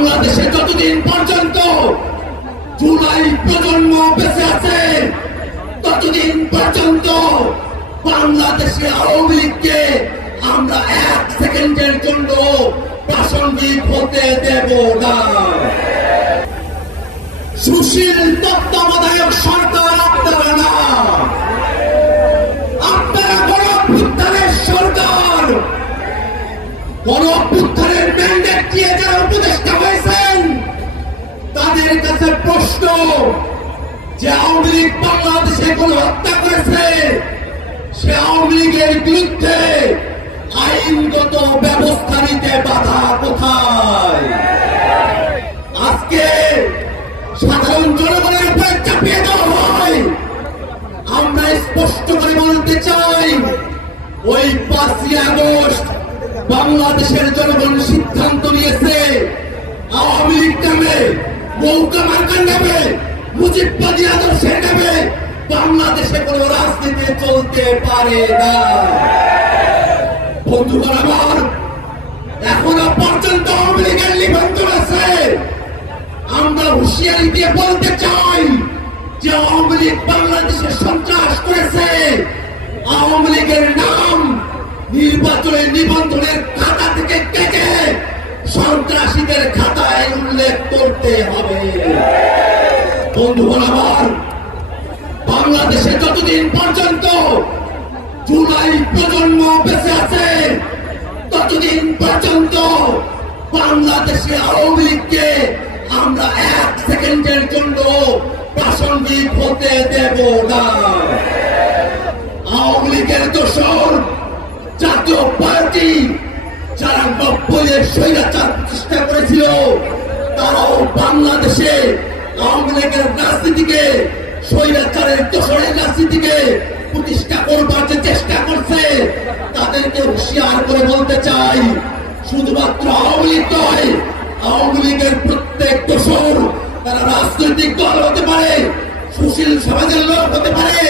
বাংলাদেশে যতদিন পর্যন্ত জুলাই প্রজন্ম বেঁচে আছে ততদিন পর্যন্ত বাংলাদেশে আওয়ামী লীগকে আমরা 1 সেকেন্ডের জন্য প্রাসঙ্গিক হতে দেব না। সুশীল তত্ত্বাবধায়ক সরকার আপনারা না, আপনারা গণঅভ্যুত্থানের সরকার। গণঅভ্যুত্থানের ম্যান্ডেট দিয়ে যারা উপদেষ্টা হয়েছেন তাদের কাছে প্রশ্ন যে আওয়ামী লীগ বাংলাদেশে কোন হত্যা করেছে, সে আওয়ামী লীগের বিরুদ্ধে আইনগত ব্যবস্থা নিতে বাধা কোথায়? আজকে সাধারণ জনগণের উপরে চাপিয়ে দেওয়া হয়। আমরা স্পষ্ট করে বলতে চাই, ওই 5ই আগস্ট বাংলাদেশের জনগণ সিদ্ধান্ত নিয়েছে আওয়ামী লীগ নামে, নৌকা মার্কার নামে, মুজিববাদী আদর্শের নামে বাংলাদেশে কোন রাজনীতি চলতে পারে না। বন্ধুগণ আমার, এখনো পর্যন্ত আওয়ামী লীগের নিবন্ধন আছে। আমরা হুঁশিয়ারি দিয়ে বলতে চাই যে আওয়ামী লীগ বাংলাদেশে সন্ত্রাস করেছে। আওয়ামী লীগের নাম নির্বাচনের নিবন্ধনের খাতা থেকে কেটে সন্ত্রাসীদের খাতায় উল্লেখ করতে হবে। বন্ধুগণ আমার, বাংলাদেশে যতদিন পর্যন্ত জুলাই প্রজন্ম বেঁচে আছে ততদিন পর্যন্ত বাংলাদেশে আওয়ামী লীগকে আমরা 1 সেকেন্ডের জন্য প্রাসঙ্গিক হতে দেব না। আওয়ামী লীগের দোসর জাতীয় পার্টি যারা 90-এর স্বৈরাচার প্রতিষ্ঠা করেছিল, তারাও বাংলাদেশে আওয়ামী লীগের রাজনীতিকে, স্বৈরাচারের দোসরের রাজনীতিকে প্রতিষ্ঠা করবার যে চেষ্টা করছে, তাদেরকে হুঁশিয়ার করে বলতে চাই, শুধুমাত্র আওয়ামী লীগ নয়, আওয়ামী লীগের প্রত্যেক দোসর তারা রাজনৈতিক দল হতে পারে, সুশীল সমাজের লোক হতে পারে,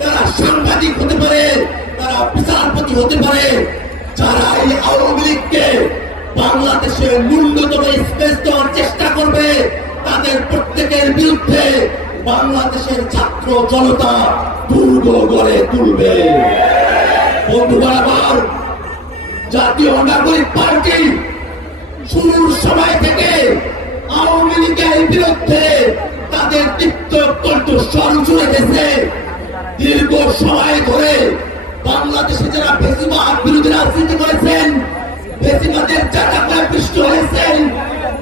তারা সাংবাদিক হতে পারে, তারা বিচারপতি হতে পারে, যারা এই আওয়ামী লীগকে বাংলাদেশে ন্যূনতম স্পেস দেওয়ার চেষ্টা করবে, তাদের প্রত্যেকের বিরুদ্ধে বাংলাদেশের ছাত্র জনতা দুর্গ গড়ে তুলবে। বন্ধুগণ আমার, জাতীয় নাগরিক পার্টি শুরুর সময় থেকে আওয়ামী লীগের বিরুদ্ধে তাদের তীব্র কণ্ঠস্বর জুড়ে গেছে। দীর্ঘ সময় ধরে বাংলাদেশে যারা বেশিরভাগ বিরোধী রাজনীতি করেছেন, বেশিরভাগের চাকায় পৃষ্ঠ হয়েছেন,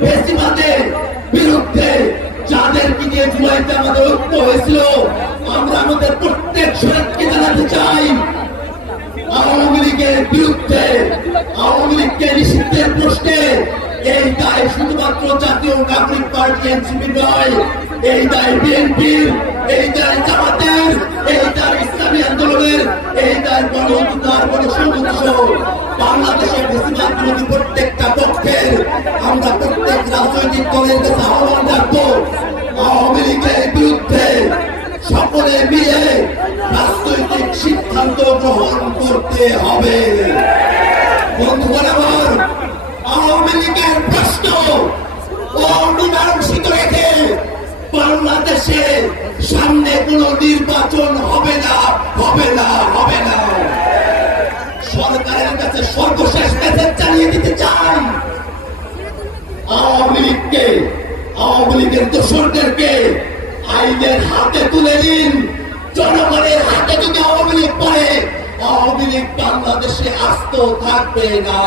বেশিরভাগের বিরুদ্ধে যাদেরকে নিয়ে জুলাইতে আমাদের ঐক্য হয়েছিল, আমরা আমাদের প্রত্যেক শরীরকে জানাতে চাই, আওয়ামী লীগের বিরুদ্ধে, আওয়ামী লীগকে নিষিদ্ধের প্রশ্নে এই দায় শুধুমাত্র জাতীয় নাগরিক পার্টি এনসিপি নয়, এই দায় বিএনপির, এই দায় জামাতের, এই দায় ইসলামী আন্দোলনের, এই দায় গণঅধিকার গণসংগঠন বাংলাদেশের বেশিরভাগ বিরোধী প্রত্যেকটা পক্ষের। আমরা প্রত্যেক রাজনৈতিক দলের কাছে আহ্বান রাখবো, আওয়ামী লীগের বিরুদ্ধে সকলে মিলে রাজনৈতিক সিদ্ধান্ত গ্রহণ করতে হবে। বন্ধুগণ আমার, আওয়ামী লীগের প্রশ্ন অমীমাংসিত রেখে বাংলাদেশে সামনে কোন নির্বাচন হবে না, হবে না, হবে না। সরকারের কাছে সর্বশেষ মেসেজ জানিয়ে দিতে চাই, আওয়ামী লীগকে, আওয়ামী লীগের দোসরদেরকে আইনের হাতে তুলে নিন। জনগণের হাতে যদি আওয়ামী লীগ পড়ে, আওয়ামী লীগ বাংলাদেশে আস্ত থাকবে না।